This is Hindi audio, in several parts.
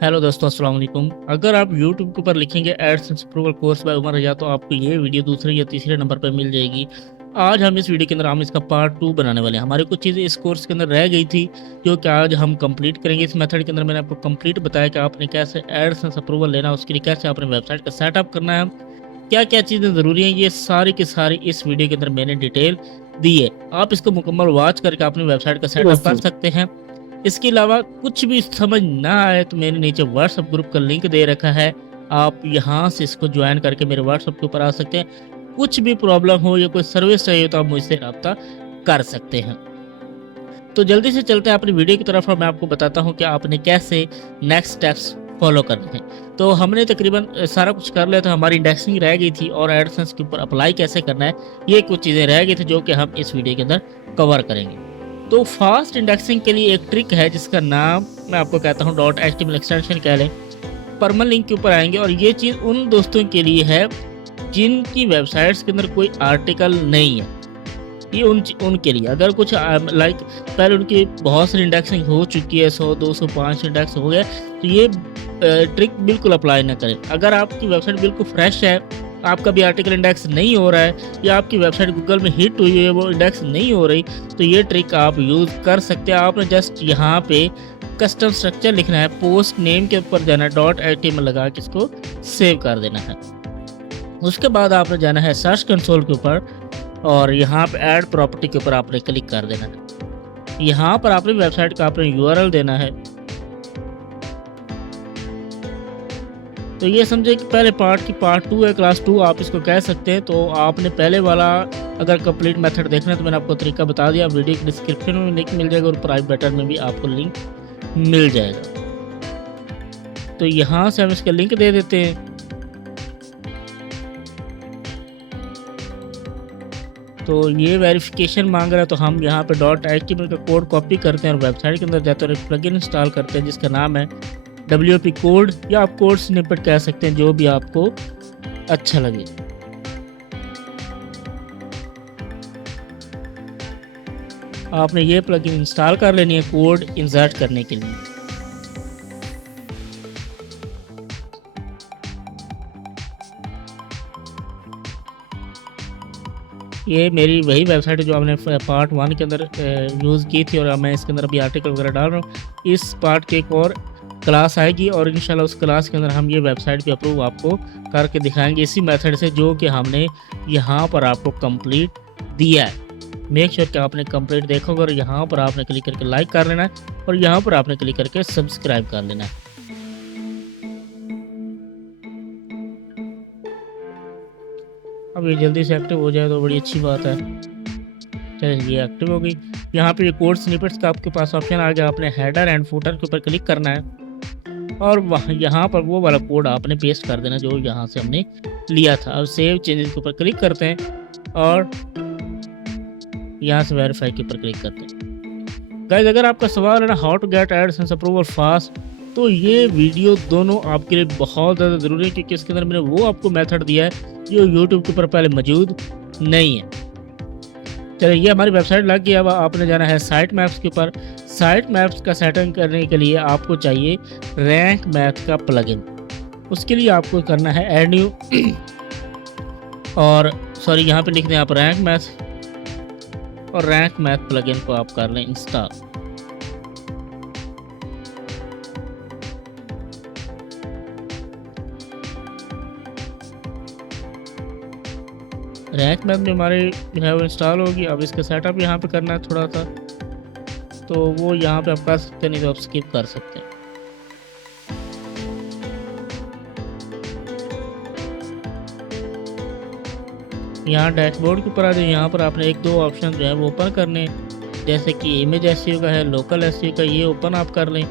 हेलो दोस्तों, अस्सलाम वालेकुम। अगर आप YouTube के ऊपर लिखेंगे AdSense approval course by Umar Raza तो आपको ये वीडियो दूसरे या तीसरे नंबर पर मिल जाएगी। आज हम इस वीडियो के अंदर हम इसका पार्ट 2 बनाने वाले हैं। हमारी कुछ चीज़ें इस कोर्स के अंदर रह गई थी जो कि आज हम कंप्लीट करेंगे। इस मेथड के अंदर मैंने आपको कंप्लीट बताया कि आपने कैसे एडसेंस अप्रूवल लेना है, उसके लिए कैसे आपने वेबसाइट का सेटअप करना है, क्या क्या चीज़ें ज़रूरी हैं, ये सारी की सारी इस वीडियो के अंदर मैंने डिटेल दी है। आप इसको मुकम्मल वॉच करके अपनी वेबसाइट का सेटअप कर सकते हैं। इसके अलावा कुछ भी समझ ना आए तो मैंने नीचे व्हाट्सएप ग्रुप का लिंक दे रखा है, आप यहाँ से इसको ज्वाइन करके मेरे व्हाट्सएप के ऊपर आ सकते हैं। कुछ भी प्रॉब्लम हो या कोई सर्विस चाहिए तो आप मुझसे रब्ता कर सकते हैं। तो जल्दी से चलते हैं अपनी वीडियो की तरफ और मैं आपको बताता हूँ कि आपने कैसे नेक्स्ट स्टेप्स फॉलो करने हैं। तो हमने तकरीबन सारा कुछ कर लिया था, हमारी इंडेक्सिंग रह गई थी और एडसेंस के ऊपर अप्लाई कैसे करना है ये कुछ चीज़ें रह गई थी जो कि हम इस वीडियो के अंदर कवर करेंगे। तो फास्ट इंडेक्सिंग के लिए एक ट्रिक है जिसका नाम मैं आपको कहता हूँ .html एक्सटेंशन कह लें। परमल लिंक के ऊपर आएंगे और ये चीज़ उन दोस्तों के लिए है जिनकी वेबसाइट्स के अंदर कोई आर्टिकल नहीं है। ये उनके लिए अगर कुछ लाइक पहले उनकी बहुत सारी इंडेक्सिंग हो चुकी है, 100 200 500 इंडेक्स हो गया, तो ये ट्रिक बिल्कुल अप्लाई ना करें। अगर आपकी वेबसाइट बिल्कुल फ्रेश है, आपका भी आर्टिकल इंडेक्स नहीं हो रहा है या आपकी वेबसाइट गूगल में हिट हुई है वो इंडेक्स नहीं हो रही, तो ये ट्रिक आप यूज़ कर सकते हैं। आपने जस्ट यहाँ पे कस्टम स्ट्रक्चर लिखना है, पोस्ट नेम के ऊपर जाना है, .html लगा के इसको सेव कर देना है। उसके बाद आपने जाना है सर्च कंसोल के ऊपर और यहाँ पे ऐड प्रॉपर्टी के ऊपर आपने क्लिक कर देना है। यहाँ पर आपने वेबसाइट का आपने URL देना है। तो ये समझे कि पहले पार्ट की पार्ट 2 है, क्लास 2 आप इसको कह सकते हैं। तो आपने पहले वाला अगर कंप्लीट मेथड देखना है तो मैंने आपको तरीका बता दिया, वीडियो के डिस्क्रिप्शन में लिंक मिल जाएगा और प्राइवेट बटन में भी आपको लिंक मिल जाएगा। तो यहाँ से हम इसका लिंक दे देते हैं। तो ये वेरिफिकेशन मांग रहा है तो हम यहाँ पे .html का कोड कॉपी करते हैं और वेबसाइट के अंदर जाते हैं और एक प्लगइन इंस्टॉल करते हैं जिसका नाम है WP कोड या आप कोड स्निपेट कह सकते हैं, जो भी आपको अच्छा लगे। आपने ये प्लगइन इंस्टॉल कर लेनी है कोड इंसर्ट करने के लिए। ये मेरी वही वेबसाइट है जो हमने पार्ट 1 के अंदर यूज़ की थी और मैं इसके अंदर अभी आर्टिकल वगैरह डाल रहा हूँ। इस पार्ट की एक और क्लास आएगी और इंशाल्लाह उस क्लास के अंदर हम ये वेबसाइट भी अप्रूव आपको करके दिखाएंगे इसी मेथड से जो कि हमने यहाँ पर आपको कंप्लीट दिया है। मेक श्योर कि आपने कंप्लीट देखा होगा और यहाँ पर आपने क्लिक करके लाइक कर लेना है और यहाँ पर आपने क्लिक करके सब्सक्राइब कर लेना है। अब ये जल्दी से एक्टिव हो जाए तो बड़ी अच्छी बात है। चलिए ये एक्टिव हो गई। यहाँ पे ये कोड स्निपेट्स का आपके पास ऑप्शन आ गया, आपने हेडर एंड फुटर के ऊपर क्लिक करना है और वहाँ यहाँ पर वो वाला कोड आपने पेस्ट कर देना जो यहाँ से हमने लिया था। अब सेव चेंजेस के ऊपर क्लिक करते हैं और यहाँ से वेरीफाई के ऊपर क्लिक करते हैं। गाइस अगर आपका सवाल है ना how to get AdSense approval fast, तो ये वीडियो दोनों आपके लिए बहुत ज़्यादा ज़रूरी है क्योंकि इसके अंदर मैंने वो आपको मेथड दिया है जो YouTube के ऊपर पहले मौजूद नहीं है। चलिए ये हमारी वेबसाइट लग गई। अब आपने जाना है साइट मैप्स के ऊपर। साइट मैप्स का सेटिंग करने के लिए आपको चाहिए रैंक मैथ का प्लगइन। उसके लिए आपको करना है ऐड न्यू और सॉरी यहाँ पे लिख दें आप रैंक मैथ और रैंक मैथ प्लगइन को आप कर लें इंस्टॉल। रैंक मैथ में हमारे जो है वो इंस्टॉल होगी। अब इसका सेटअप यहाँ पे करना है थोड़ा सा, तो वो यहाँ पे आप कर सकते हैं, नहीं तो आप स्किप कर सकते हैं। यहाँ डैशबोर्ड के ऊपर आ जाए। यहाँ पर आपने एक दो ऑप्शन जो है वो ओपन करने, जैसे कि इमेज SEO का है, लोकल SEO का, ये ओपन आप कर लें,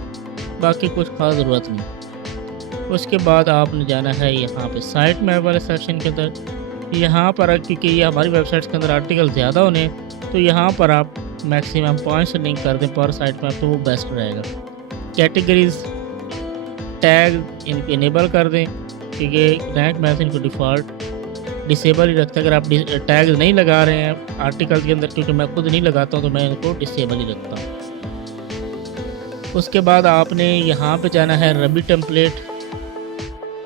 बाकी कुछ खास ज़रूरत नहीं। उसके बाद आपने जाना है यहाँ पे साइट मैप वाले सेक्शन के अंदर। यहाँ पर क्योंकि ये हमारी वेबसाइट्स के अंदर आर्टिकल ज़्यादा होने, तो यहाँ पर आप मैक्सिमम 5 से लिंक कर दें पर साइट मैप, तो वो बेस्ट रहेगा। कैटेगरीज टैग इनको इनेबल कर दें क्योंकि रैंक मैथ इनको डिफ़ॉल्ट डिसेबल ही रखता है। अगर आप टैग नहीं लगा रहे हैं आर्टिकल के अंदर, क्योंकि मैं खुद नहीं लगाता हूँ तो मैं इनको डिसेबल ही रखता हूँ। उसके बाद आपने यहाँ पे जाना है रबी टेम्पलेट।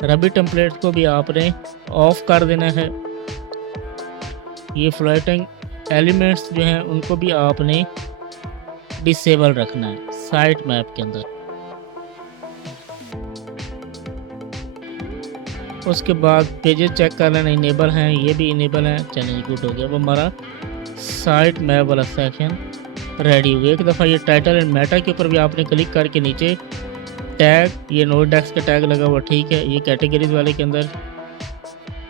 रबी टेम्पलेट को भी आपने ऑफ कर देना है। ये फ्लोटिंग एलिमेंट्स जो हैं उनको भी आपने डिसेबल रखना है साइट मैप के अंदर। उसके बाद पेजेस चेक कर लेना इनेबल हैं, ये भी इनेबल हैं। चलिए गुड हो गया। अब हमारा साइट मैप वाला सेक्शन रेडी हो गया। एक दफ़ा ये टाइटल एंड मेटा के ऊपर भी आपने क्लिक करके नीचे टैग, ये नोटडेक्स का टैग लगा हुआ, ठीक है। ये कैटेगरीज वाले के अंदर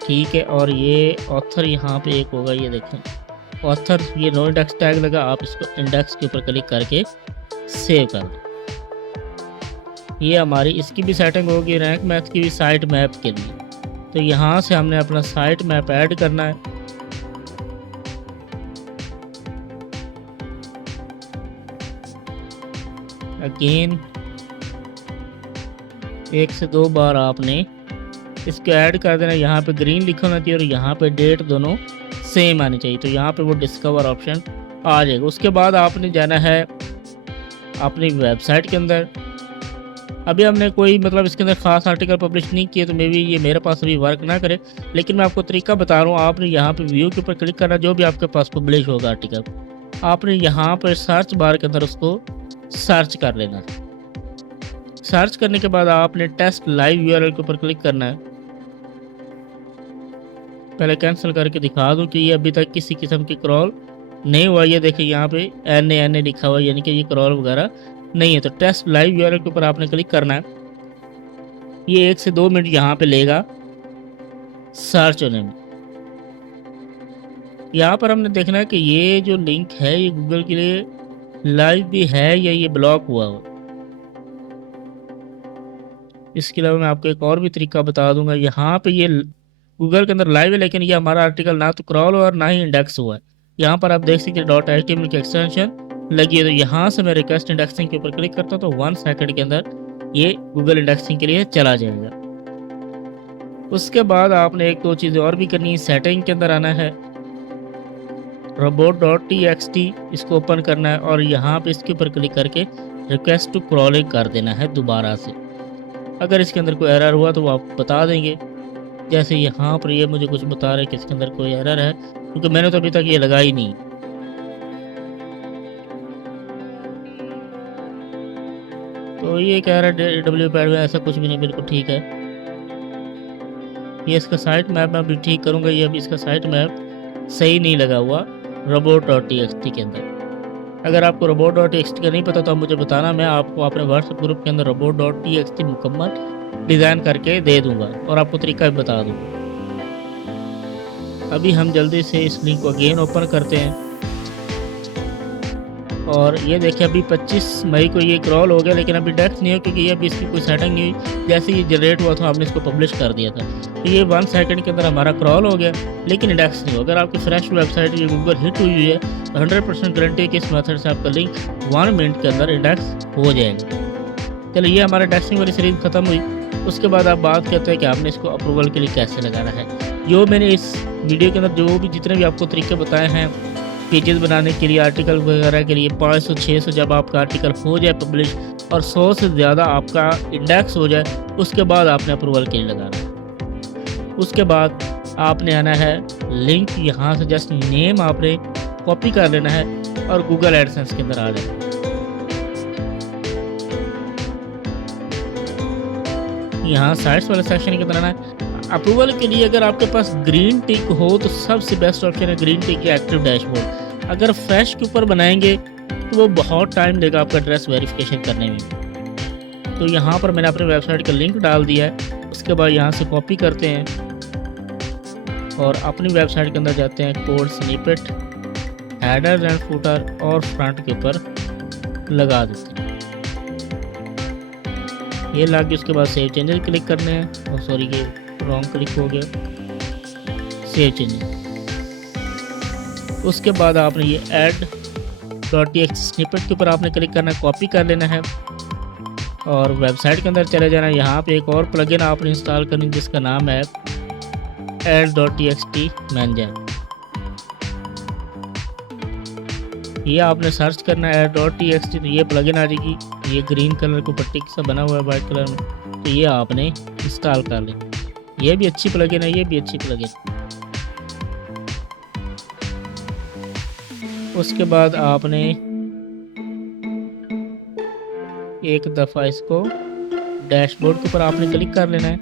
ठीक है। और ये ऑथर यहाँ पे एक होगा, ये देखें ऑथर, ये नोटडेक्स टैग लगा, आप इसको इंडेक्स के ऊपर क्लिक करके सेव कर दें। ये हमारी इसकी भी सेटिंग होगी, रैंक मैथ की भी साइट मैप के लिए। तो यहाँ से हमने अपना साइट मैप ऐड करना है। अगेन 1 से 2 बार आपने इसको ऐड कर देना। यहाँ पे ग्रीन लिखा होना चाहिए और यहाँ पे डेट दोनों सेम आनी चाहिए। तो यहाँ पे वो डिस्कवर ऑप्शन आ जाएगा। उसके बाद आपने जाना है अपनी वेबसाइट के अंदर। अभी हमने कोई मतलब इसके अंदर ख़ास आर्टिकल पब्लिश नहीं किए, तो मे बी ये मेरे पास अभी वर्क ना करे, लेकिन मैं आपको तरीका बता रहा हूँ। आपने यहाँ पे व्यू के ऊपर क्लिक करना, जो भी आपके पास पब्लिश होगा आर्टिकल, आपने यहाँ पर सर्च बार के अंदर उसको सर्च कर लेना है। सर्च करने के बाद आपने टेस्ट लाइव यूआरएल के ऊपर क्लिक करना है। पहले कैंसिल करके दिखा दूँ कि ये अभी तक किसी किस्म की क्रॉल नहीं हुआ। ये देखिए यहाँ पे NA लिखा हुआ है, यानी कि ये क्रॉल वगैरह नहीं है। तो टेस्ट लाइव यूआरएल के ऊपर आपने क्लिक करना है। ये 1 से 2 मिनट यहाँ पे लेगा सर्च होने में। यहाँ पर हमने देखना है कि ये जो लिंक है ये गूगल के लिए लाइव भी है या ये ब्लॉक हुआ हो। इसके अलावा मैं आपको एक और भी तरीका बता दूंगा। यहाँ पे ये गूगल के अंदर लाइव है, लेकिन ये हमारा आर्टिकल ना तो क्रॉल हुआ और ना ही इंडेक्स हुआ है। यहाँ पर आप देख सकते हैं .html की एक्सटेंशन लगी है। तो यहाँ से मैं रिक्वेस्ट इंडेक्सिंग के ऊपर क्लिक करता हूँ तो 1 सेकंड के अंदर ये गूगल इंडेक्सिंग के लिए चला जाएगा। उसके बाद आपने 1-2 चीज़ें और भी करनी है। सेटिंग के अंदर आना है, robot.txt इसको ओपन करना है और यहाँ पे इसके ऊपर क्लिक करके रिक्वेस्ट टू क्रॉलिंग कर देना है दोबारा से। अगर इसके अंदर कोई एरर हुआ तो वो आप बता देंगे। जैसे यहाँ पर ये मुझे कुछ बता रहे हैं कि इसके अंदर कोई एरर है, क्योंकि मैंने तो अभी तक ये लगाई नहीं। तो ये कह रहा है WPAD में ऐसा कुछ भी नहीं, बिल्कुल ठीक है। ये इसका साइट मैप मैं अभी ठीक करूँगा। ये अभी इसका साइट मैप सही नहीं लगा हुआ robot.txt के अंदर। अगर आपको robot.txt का नहीं पता तो आप मुझे बताना, मैं आपको अपने व्हाट्सएप ग्रुप के अंदर robot.txt मुकम्मल डिज़ाइन करके दे दूंगा और आपको तरीका भी बता दूंगा। अभी हम जल्दी से इस लिंक को अगेन ओपन करते हैं और ये देखिए अभी 25 मई को ये क्रॉल हो गया, लेकिन अभी डेस्क नहीं है क्योंकि ये अभी इसकी कोई सेटिंग नहीं हुई। जैसे ये जनरेट हुआ था आपने इसको पब्लिश कर दिया था। तो ये 1 सेकंड के अंदर हमारा क्रॉल हो गया, लेकिन इंडेक्स नहीं हो। अगर आपकी फ्रेश वेबसाइट ये गूगल हिट हुई है तो 100% गारंटी कि इस मेथड से आपका लिंक 1 मिनट के अंदर इंडेक्स हो जाएगा। चलिए, ये हमारा इंडेक्सिंग वाली सीरीज खत्म हुई। उसके बाद आप बात करते हैं कि आपने इसको अप्रूवल के लिए कैसे लगाना है। जो मैंने इस वीडियो के अंदर जो भी जितने भी आपको तरीके बताए हैं पेजेस बनाने के लिए, आर्टिकल वगैरह के लिए, 500-600 जब आपका आर्टिकल हो जाए पब्लिश और 100 से ज़्यादा आपका इंडेक्स हो जाए, उसके बाद आपने अप्रूवल के लिए लगाना है। उसके बाद आपने आना है लिंक, यहाँ से जस्ट नेम आपने कॉपी कर लेना है और गूगल एडसेंस के अंदर आ जाए। यहाँ साइट्स वाले सेक्शन के अंदर आना है। अप्रूवल के लिए अगर आपके पास ग्रीन टिक हो तो सबसे बेस्ट ऑप्शन है ग्रीन टिक या एक्टिव डैशबोर्ड। अगर फ्रेश के ऊपर बनाएंगे तो वो बहुत टाइम लेगा आपका एड्रेस वेरिफिकेशन करने में। तो यहाँ पर मैंने अपनी वेबसाइट का लिंक डाल दिया है। उसके बाद यहाँ से कॉपी करते हैं और अपनी वेबसाइट के अंदर जाते हैं, code snippet, header and footer और फ्रंट के ऊपर लगा देते हैं। ये लग गया। उसके बाद सेव चेंजेस क्लिक करने हैं और सॉरी ये रॉन्ग क्लिक हो गया, सेव चेंजेस। उसके बाद आपने ये add.txt स्निपेट के ऊपर आपने क्लिक करना है, कॉपी कर लेना है और वेबसाइट के अंदर चले जाना है। यहाँ पे एक और प्लगइन आपने इंस्टॉल करनी जिसका नाम है add.txt मैनेजर। ये आपने सर्च करना है add.txt, तो ये प्लगइन आ जाएगी। ये ग्रीन कलर को पट्टी सा बना हुआ है वाइट कलर में, तो ये आपने इंस्टॉल कर लें। ये भी अच्छी प्लगइन है, ये भी अच्छी प्लगइन। उसके बाद आपने एक दफ़ा इसको डैशबोर्ड के ऊपर आपने क्लिक कर लेना है।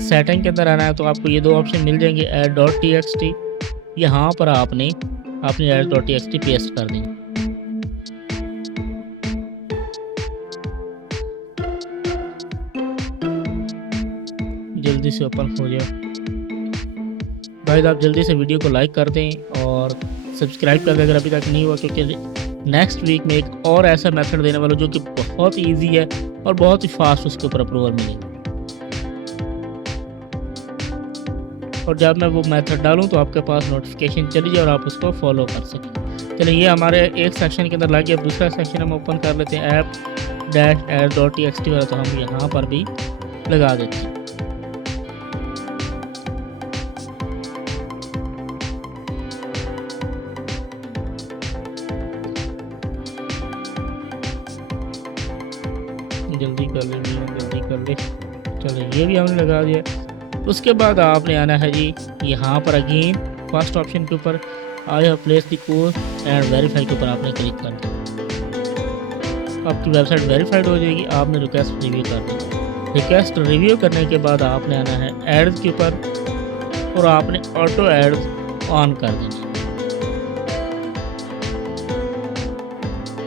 सेटिंग के अंदर आना है, तो आपको ये दो ऑप्शन मिल जाएंगे, add.txt। यहाँ पर आपने अपनी add.txt पेस्ट कर देंगे। जल्दी से ओपन हो जाए गाइस। आप जल्दी से वीडियो को लाइक कर दें और सब्सक्राइब कर दें अगर अभी तक नहीं हुआ, क्योंकि नेक्स्ट वीक में एक और ऐसा मेथड देने वाला जो कि बहुत इजी है और बहुत ही फास्ट उसके ऊपर अप्रूवल मिलेगी। और जब मैं वो मेथड डालूं तो आपके पास नोटिफिकेशन चली जाए और आप उसको फॉलो कर सकें। चलिए, ये हमारे एक सेक्शन के अंदर लग गया। दूसरा सेक्शन हम ओपन कर लेते हैं, app-add.txt वाला, तो हम यहाँ पर भी लगा देते हैं। जल्दी कर ले भैया, जल्दी कर ले। चलो, ये भी हमने लगा दिया। उसके बाद आपने आना है जी यहाँ पर अगेन फर्स्ट ऑप्शन के ऊपर, I have place the course and verify के ऊपर आपने क्लिक कर दिया। आपकी वेबसाइट वेरीफाइड हो जाएगी। आपने रिक्वेस्ट रिव्यू कर दी। रिक्वेस्ट रिव्यू करने के बाद आपने आना है एड्स के ऊपर और आपने ऑटो एड्स ऑन कर देना।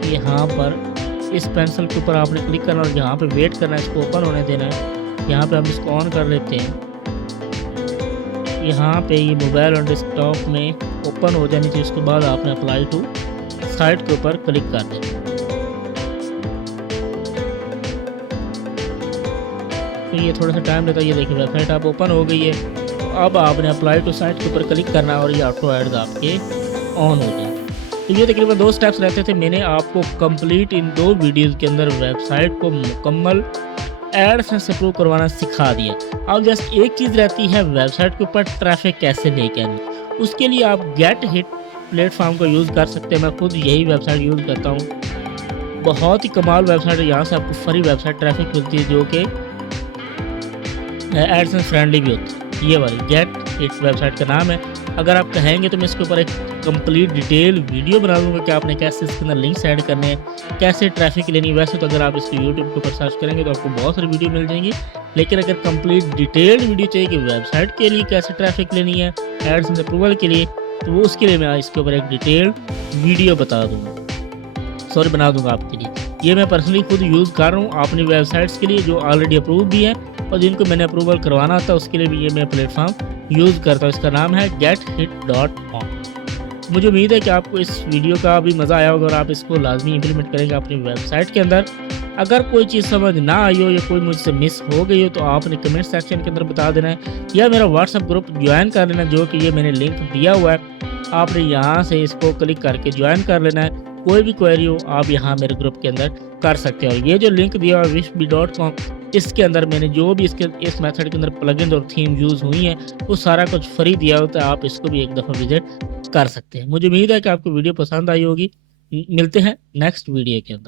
यहाँ पर इस पेंसिल के ऊपर आपने क्लिक करना और यहाँ पे वेट करना है, इसको ओपन होने देना है। यहाँ पे हम इसको ऑन कर लेते हैं। यहाँ पे ये मोबाइल और डेस्कटॉप में ओपन हो जानी चाहिए। उसके बाद आपने अप्लाई टू साइट के ऊपर क्लिक कर देना। तो ये थोड़ा सा टाइम लेता है। ये देखिए, वेबसाइट आप ओपन हो गई है। अब आपने अप्लाई टू साइट के ऊपर क्लिक करना है और ये ऑटो एड्स आपके ऑन हो जाए। तो ये तकरीबन 2 स्टेप्स रहते थे। मैंने आपको कंप्लीट इन 2 वीडियोज़ के अंदर वेबसाइट को मुकम्मल एडसेंस अप्रूव करवाना सिखा दिया। अब जस्ट एक चीज़ रहती है, वेबसाइट के ऊपर ट्रैफिक कैसे लेके आनी। उसके लिए आप गेट हिट प्लेटफॉर्म का यूज़ कर सकते हैं। मैं खुद यही वेबसाइट यूज़ करता हूँ। बहुत ही कमाल वेबसाइट है। यहाँ से आपको फ्री वेबसाइट ट्रैफिक मिलती है जो कि एडसेंस फ्रेंडली भी होती है। ये वाली गेट हिट वेबसाइट का नाम है। अगर आप कहेंगे तो मैं इसके ऊपर एक कंप्लीट डिटेल वीडियो बना दूंगा कि आपने कैसे इसके अंदर लिंक्स ऐड करने हैं, कैसे ट्रैफिक लेनी है। वैसे तो अगर आप इसको यूट्यूब के ऊपर सर्च करेंगे तो आपको बहुत सारी वीडियो मिल जाएंगी, लेकिन अगर कंप्लीट डिटेल्ड वीडियो चाहिए कि वेबसाइट के लिए कैसे ट्रैफिक लेनी है एड्स अप्रूवल के लिए, तो वो उसके लिए मैं इसके ऊपर एक डिटेल्ड वीडियो बना दूंगा आपके लिए। ये मैं पर्सनली खुद यूज़ कर रहा हूँ अपनी वेबसाइट्स के लिए जो ऑलरेडी अप्रूव भी है और जिनको मैंने अप्रूवल करवाना था उसके लिए भी ये मैं प्लेटफॉर्म यूज़ करता हूँ। इसका नाम है gethit.com। मुझे उम्मीद है कि आपको इस वीडियो का भी मज़ा आया होगा और आप इसको लाजमी इंप्लीमेंट करेंगे अपनी वेबसाइट के अंदर। अगर कोई चीज़ समझ ना आई हो या कोई मुझसे मिस हो गई हो तो आपने कमेंट सेक्शन के अंदर बता देना है या मेरा व्हाट्सअप ग्रुप ज्वाइन कर लेना, जो कि ये मैंने लिंक दिया हुआ है। आपने यहाँ से इसको क्लिक करके ज्वाइन कर लेना है। कोई भी क्वेरी हो आप यहाँ मेरे ग्रुप के अंदर कर सकते हो। ये जो लिंक दिया हुआ है wishbee.com, इसके अंदर मैंने जो भी इस मेथड के अंदर प्लगइन्स और थीम यूज़ हुई हैं वो सारा कुछ फ्री दिया होता है। आप इसको भी एक दफ़ा विजिट कर सकते हैं। मुझे उम्मीद है कि आपको वीडियो पसंद आई होगी। मिलते हैं नेक्स्ट वीडियो के अंदर।